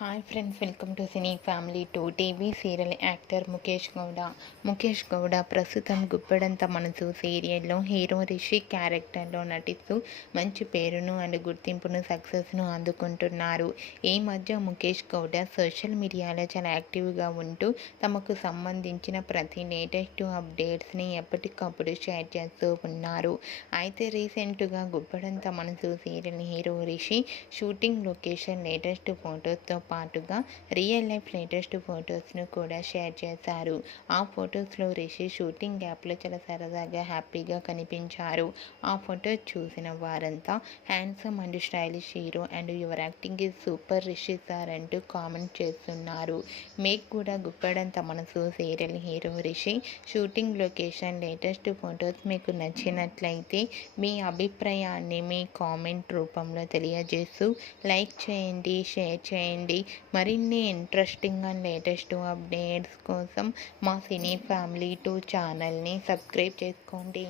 Hi friends, welcome to cine family 2 TV serial actor Mukesh Gowda ప్రస్తుతం గుప్పెడంత మనసు సీరియల్లో హీరో రిషి క్యారెక్టర్లో నటిస్తూ మంచి పేరును అండ్ గుర్తింపును సక్సెస్ను అందుకుంటున్నారు. ఈ మధ్య ముఖేష్ గౌడ సోషల్ మీడియాలో చాలా యాక్టివ్గా ఉంటూ తమకు సంబంధించిన ప్రతి లేటెస్ట్ అప్డేట్స్ని ఎప్పటికప్పుడు షేర్ చేస్తూ ఉన్నారు. అయితే రీసెంట్గా Guppedantha Manasu serial hero Rishi shooting location latest ఫొటోస్తో పాటుగా రియల్ లైఫ్ లేటెస్ట్ ఫొటోస్ను కూడా షేర్ చేశారు. ఆ ఫొటోస్లో రిషి షూటింగ్ గ్యాప్లో చాలా సరదాగా హ్యాపీగా కనిపించారు. ఆ ఫొటోస్ చూసిన వారంతా handsome and stylish hero and your acting is super Rishi sir అంటూ కామెంట్ చేస్తున్నారు. మీకు కూడా Guppedantha Manasu serial hero Rishi shooting location latest photos మీకు నచ్చినట్లయితే మీ అభిప్రాయాన్ని మీ కామెంట్ రూపంలో తెలియజేస్తూ లైక్ చేయండి, షేర్ చేయండి. మరిన్ని ఇంట్రెస్టింగ్ అండ్ లేటెస్ట్ అప్డేట్స్ కోసం మా సినీ ఫ్యామిలీ 2 ఛానల్ని సబ్స్క్రైబ్ చేసుకోండి.